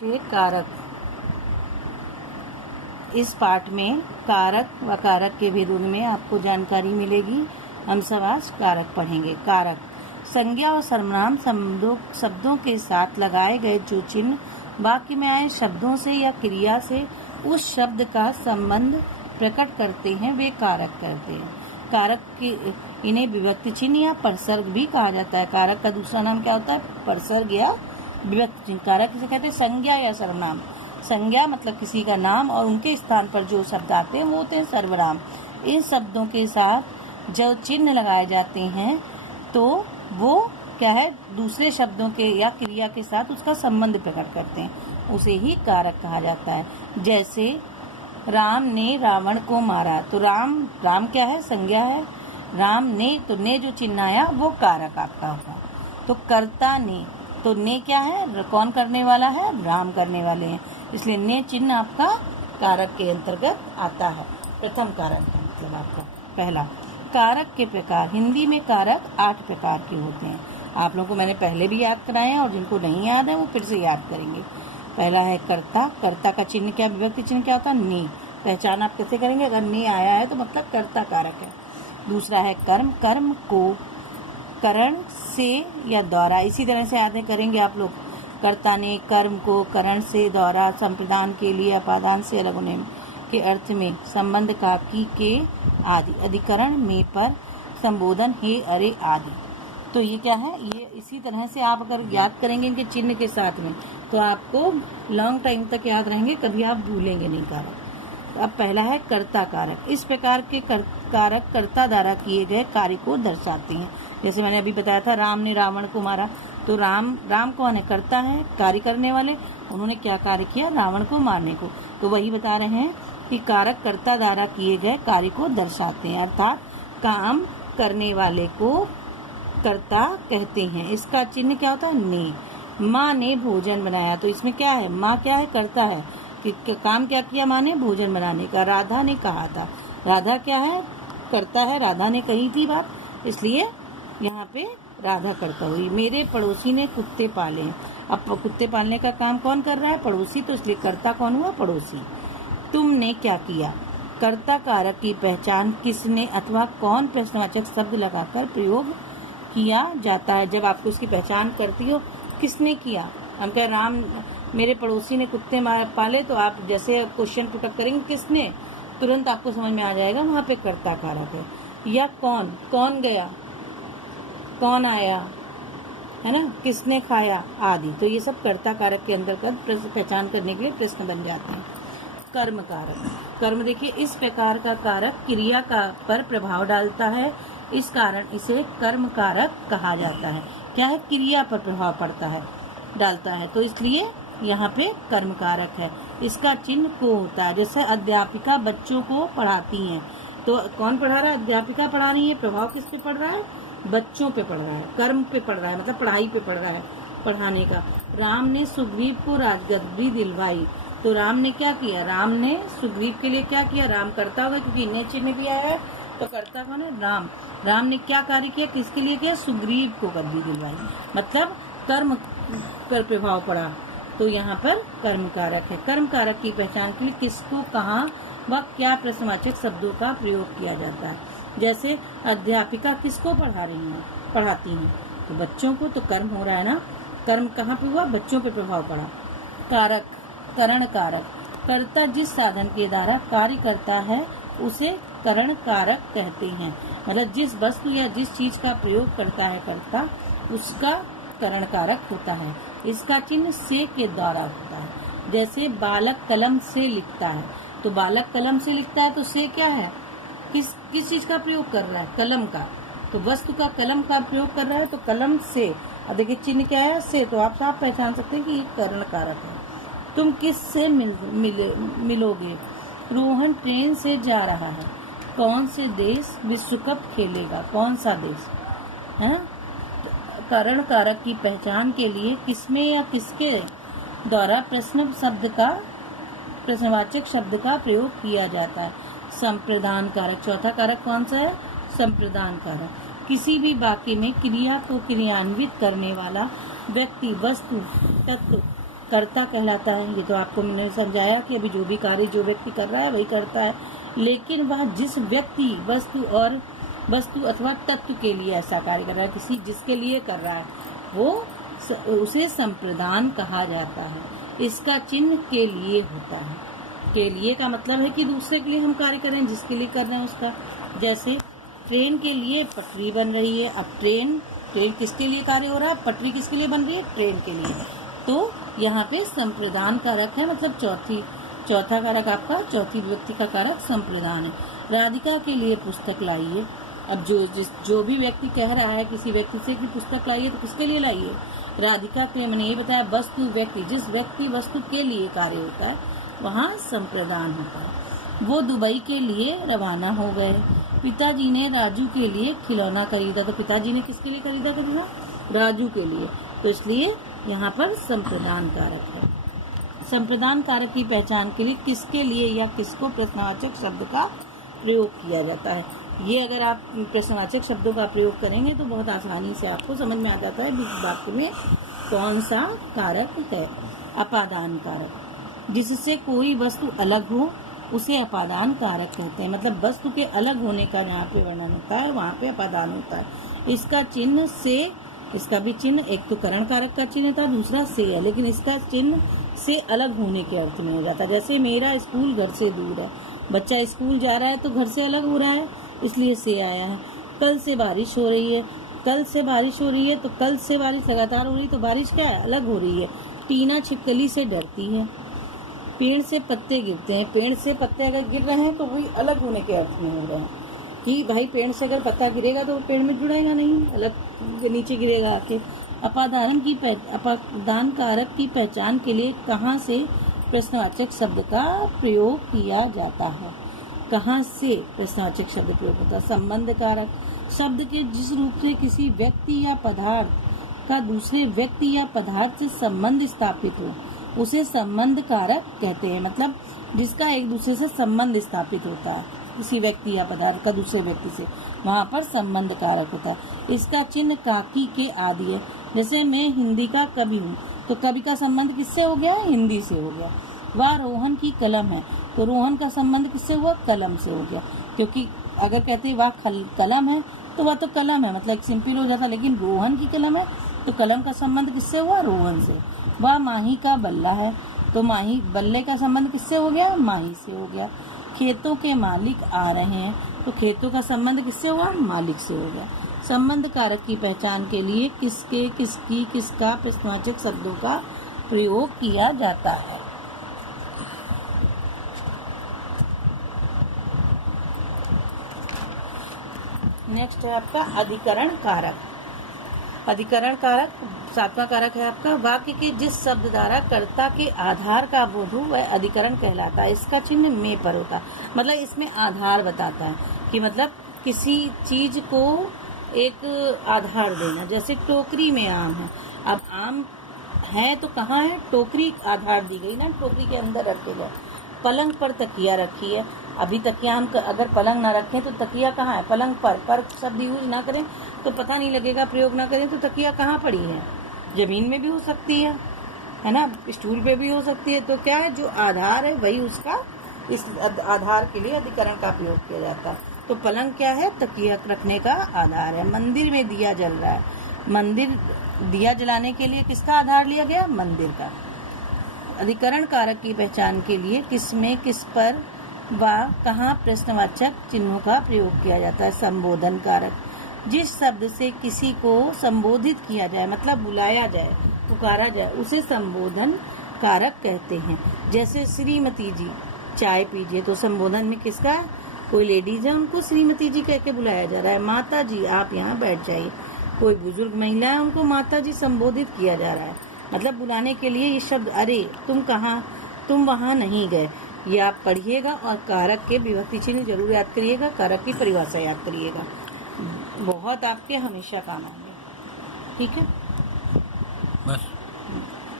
कारक। इस पाठ में कारक व कारक के भेदों में आपको जानकारी मिलेगी। हम सब आज कारक पढ़ेंगे। कारक संज्ञा और सर्वनाम शब्दों के साथ लगाए गए जो चिन्ह वाक्य में आए शब्दों से या क्रिया से उस शब्द का संबंध प्रकट करते हैं, वे कारक कहते हैं। कारक की इन्हें विभक्ति चिन्ह या परसर्ग भी कहा जाता है। कारक का दूसरा नाम क्या होता है? परसर्ग या विभक्ति चिन्ह। कारक किसे कहते हैं? संज्ञा या सर्वनाम। संज्ञा मतलब किसी का नाम और उनके स्थान पर जो शब्द आते हैं वो होते हैं सर्वनाम। इन शब्दों के साथ जो चिन्ह लगाए जाते हैं तो वो क्या है? दूसरे शब्दों के या क्रिया के साथ उसका संबंध प्रकट करते हैं, उसे ही कारक कहा जाता है। जैसे राम ने रावण को मारा, तो राम क्या है? संज्ञा है। राम ने, तो ने जो चिन्ह आया वो कारक आपका होगा। तो कर्ता ने, तो ने क्या है? कौन करने वाला है? राम करने वाले हैं, इसलिए ने चिन्ह आपका कारक के अंतर्गत आता है। प्रथम कारक है मतलब आपका पहला। कारक के प्रकार। हिंदी में कारक 8 प्रकार के होते हैं। आप लोगों को मैंने पहले भी याद कराए हैं और जिनको नहीं याद है वो फिर से याद करेंगे। पहला है कर्ता। कर्ता का चिन्ह क्या? विभक्ति चिन्ह क्या होता है? ने। पहचान आप कैसे करेंगे? अगर ने आया है तो मतलब कर्ता कारक है। दूसरा है कर्म। कर्म को करण से या द्वारा, इसी तरह से आगे करेंगे आप लोग। कर्ता ने कर्म को करण से, द्वारा, संप्रदान के लिए, अपादान से अलग होने के अर्थ में, संबंध का, की, के आदि, अधिकरण में, पर, संबोधन, हे, अरे आदि। तो ये क्या है? ये इसी तरह से आप अगर याद करेंगे इनके चिन्ह के साथ में तो आपको लॉन्ग टाइम तक याद रहेंगे, कभी आप भूलेंगे नहीं कारक। अब पहला है कर्ता कारक। इस प्रकार के कारक कर्ता द्वारा किए गए कार्य को दर्शाते हैं। जैसे मैंने अभी बताया था, राम ने रावण को मारा, तो राम कौन है? कर्ता है, कार्य करने वाले। उन्होंने क्या कार्य किया? रावण को मारने को। तो वही बता रहे हैं कि कारक कर्ता द्वारा किए गए कार्य को दर्शाते हैं, अर्थात काम करने वाले को कर्ता कहते हैं। इसका चिन्ह क्या होता है? ने। माँ ने भोजन बनाया, तो इसमें क्या है? माँ क्या है? कर्ता है कि काम क्या किया माँ ने? भोजन बनाने का। राधा ने कहा था, राधा क्या है? कर्ता है, राधा ने कही थी बात, इसलिए यहाँ पे राधा कर्ता हुई। मेरे पड़ोसी ने कुत्ते पाले। अब कुत्ते पालने का काम कौन कर रहा है? पड़ोसी, तो इसलिए कर्ता कौन हुआ? पड़ोसी। तुमने क्या किया? कर्ता कारक की पहचान किसने अथवा कौन प्रश्नवाचक शब्द लगाकर प्रयोग किया जाता है। जब आपको इसकी पहचान करती हो, किसने किया? हम कह राम मेरे पड़ोसी ने कुत्ते पाले, तो आप जैसे क्वेश्चन पुटअप करेंगे किसने, तुरंत आपको समझ में आ जाएगा वहाँ पे कर्ता कारक है। या कौन गया, कौन आया, है ना, किसने खाया आदि। तो ये सब कर्ता कारक के अंतर्गत पहचान करने के लिए प्रश्न बन जाते हैं। कर्म कारक। कर्म देखिए, इस प्रकार का कारक क्रिया का पर प्रभाव डालता है, इस कारण इसे कर्म कारक कहा जाता है। क्या है? क्रिया पर प्रभाव पड़ता है, डालता है, तो इसलिए यहाँ पे कर्म कारक है। इसका चिन्ह को होता है। जैसे अध्यापिका बच्चों को पढ़ाती हैं, तो कौन पढ़ा रहा है? अध्यापिका पढ़ा रही है। प्रभाव किस पे पड़ रहा है? बच्चों पे पड़ रहा है, कर्म पे पड़ रहा है, मतलब पढ़ाई पे पड़ रहा है, पढ़ाने का। राम ने सुग्रीव को राजगद्दी दिलवाई, तो राम ने क्या किया? राम ने सुग्रीव के लिए क्या किया? राम करता होगा क्योंकि ने चिन्ह भी आया है, तो करता कौन है? राम ने क्या कार्य किया? किसके लिए किया? सुग्रीव को गद्दी दिलवाई, मतलब कर्म पर प्रभाव पड़ा, तो यहाँ पर कर्म कारक है। कर्म कारक की पहचान के लिए किसको, कहाँ व क्या प्रश्नवाचक शब्दों का प्रयोग किया जाता है। जैसे अध्यापिका किसको पढ़ाती हैं? तो बच्चों को, तो कर्म हो रहा है ना। कर्म कहाँ पे हुआ? बच्चों पे प्रभाव पड़ा। कारक, करण कारक। कर्ता जिस साधन के द्वारा कार्य करता है उसे करण कारक कहते हैं, मतलब जिस वस्तु या जिस चीज का प्रयोग करता है कर्ता, उसका करण कारक होता है। इसका चिन्ह से के द्वारा होता है। जैसे बालक कलम से लिखता है, तो बालक कलम से लिखता है, तो से क्या है? किस चीज का प्रयोग कर रहा है? कलम का। तो वस्तु का कलम का प्रयोग कर रहा है, तो कलम से। अब देखिए चिन्ह क्या है? से, तो आप साफ पहचान सकते हैं कि ये करण कारक है। तुम किससे मिलोगे? रोहन ट्रेन से जा रहा है। कौन से देश विश्व कप खेलेगा? कौन सा देश है? करण कारक की पहचान के लिए किसमें या किसके द्वारा प्रश्नवाचक शब्द का प्रयोग किया जाता है। संप्रदान कारक। चौथा कारक कौन सा है? संप्रदान कारक। किसी भी वाक्य में क्रिया को क्रियान्वित करने वाला व्यक्ति, वस्तु, तत्व कर्ता कहलाता है। ये तो आपको मैंने समझाया कि अभी जो भी कार्य जो व्यक्ति कर रहा है वही करता है, लेकिन वह जिस व्यक्ति वस्तु अथवा तत्व के लिए ऐसा कार्य कर रहा है, किसी जिसके लिए कर रहा है, वो उसे संप्रदान कहा जाता है। इसका चिन्ह के लिए होता है। के लिए का मतलब है कि दूसरे के लिए हम कार्य करें, जिसके लिए कर रहे हैं उसका। जैसे ट्रेन के लिए पटरी बन रही है, अब ट्रेन किसके लिए कार्य हो रहा है, पटरी किसके लिए बन रही है, ट्रेन के लिए। तो यहाँ पे संप्रदान कारक है, मतलब चौथा कारक आपका चौथी विभक्ति का कारक संप्रदान है। राधिका के लिए पुस्तक लाइए। अब जो भी व्यक्ति कह रहा है किसी व्यक्ति से कि पुस्तक लाइए, तो किसके लिए लाइए, राधिका के लिए। मैंने ये बताया वस्तु व्यक्ति, जिस व्यक्ति वस्तु के लिए कार्य होता है वहाँ संप्रदान होता है। वो दुबई के लिए रवाना हो गए। पिताजी ने राजू के लिए खिलौना खरीदा। तो पिताजी ने किसके लिए खरीदा, राजू के लिए, तो इसलिए यहाँ पर संप्रदान कारक है। संप्रदान कारक की पहचान के लिए किसके लिए या किसको प्रश्नवाचक शब्द का प्रयोग किया जाता है। ये अगर आप प्रश्नवाचक शब्दों का प्रयोग करेंगे तो बहुत आसानी से आपको समझ में आ जाता है इस वाक्य में कौन सा कारक है। अपादान कारक, जिससे कोई वस्तु अलग हो उसे अपादान कारक कहते हैं। मतलब वस्तु के अलग होने का यहाँ पे वर्णन होता है, वहाँ पे अपादान होता है। इसका चिन्ह से, इसका भी चिन्ह, एक तो करण कारक का चिन्ह था, दूसरा से है, लेकिन इसका चिन्ह से अलग होने के अर्थ में हो जाता है। जैसे मेरा स्कूल घर से दूर है, बच्चा स्कूल जा रहा है तो घर से अलग हो रहा है, इसलिए से आया है। कल से बारिश हो रही है, कल से बारिश हो रही है, तो कल से बारिश लगातार हो रही है, तो बारिश क्या है, अलग हो रही है। टीना छिपकली से डरती है। पेड़ से पत्ते गिरते हैं, पेड़ से पत्ते अगर गिर रहे हैं तो वही अलग होने के अर्थ में हो रहे हैं कि भाई पेड़ से अगर पत्ता गिरेगा तो पेड़ में जुड़ेगा नहीं, अलग नीचे गिरेगा आके। अपादान कारक की पहचान के लिए कहाँ से प्रश्नवाचक शब्द का प्रयोग किया जाता है। कहाँ से प्रश्नवाचक शब्द प्रयोग होता है। संबंध कारक, शब्द के जिस रूप से किसी व्यक्ति या पदार्थ का दूसरे व्यक्ति या पदार्थ से संबंध स्थापित हो उसे संबंध कारक कहते हैं। मतलब जिसका एक दूसरे से संबंध स्थापित होता है, किसी व्यक्ति या पदार्थ का दूसरे व्यक्ति से, वहाँ पर संबंध कारक होता है। इसका चिन्ह काकी के आदि है। जैसे मैं हिंदी का कवि हूँ, तो कवि का संबंध किससे हो गया, हिंदी से हो गया। वह रोहन की कलम है, तो रोहन का संबंध किससे हुआ, कलम से हो गया। क्योंकि अगर कहते हैं वह कलम है तो वह तो कलम है, मतलब सिंपल हो जाता, लेकिन रोहन की कलम है तो कलम का संबंध किससे हुआ, रोहन से। वह माही का बल्ला है, तो माही बल्ले का संबंध किससे हो गया, माही से हो गया। खेतों के मालिक आ रहे हैं, तो खेतों का संबंध किससे हुआ, मालिक से हो गया। संबंध कारक की पहचान के लिए किसके, किसकी, किसका प्रश्नवाचक शब्दों का प्रयोग किया जाता है। नेक्स्ट है आपका अधिकरण कारक। अधिकरण कारक 7वां कारक है आपका। वाक्य के जिस शब्द द्वारा कर्ता के आधार का बोध हो वह अधिकरण कहलाता है। इसका चिन्ह में पर होता है, मतलब इसमें आधार बताता है कि मतलब किसी चीज को एक आधार देना। जैसे टोकरी में आम है, अब आम है तो कहाँ है, टोकरी आधार दी गई ना, टोकरी के अंदर रखे गए। पलंग पर तकिया रखी है, अभी तकिया हम अगर पलंग ना रखें तो तकिया कहाँ है, पलंग पर शब्द यूज ना करें तो पता नहीं लगेगा, प्रयोग ना करें तो तकिया कहाँ पड़ी है, जमीन में भी हो सकती है ना, स्टूल पे भी हो सकती है। तो क्या है, जो आधार है वही उसका, इस आधार के लिए अधिकरण का प्रयोग किया जाता है। तो पलंग क्या है, तकिया रखने का आधार है। मंदिर में दिया जल रहा है, मंदिर दिया जलाने के लिए किसका आधार लिया गया, मंदिर का। अधिकरण कारक की पहचान के लिए किसमें, किस पर व कहाँ प्रश्नवाचक चिन्हों का प्रयोग किया जाता है। संबोधन कारक, जिस शब्द से किसी को संबोधित किया जाए, मतलब बुलाया जाए, पुकारा जाए, उसे संबोधन कारक कहते हैं। जैसे श्रीमती जी चाय पीजिए, तो संबोधन में किसका, कोई लेडीज है उनको श्रीमती जी कह के बुलाया जा रहा है। माता जी आप यहाँ बैठ जाइए, कोई बुजुर्ग महिला है उनको माता जी संबोधित किया जा रहा है, मतलब बुलाने के लिए ये शब्द। अरे तुम कहाँ, तुम वहाँ नहीं गए, ये आप पढ़िएगा और कारक के विभक्ति चिन्ह जरूर याद करिएगा, कारक की परिभाषा याद करिएगा, बहुत आपके हमेशा काम आएंगे। ठीक है, बस।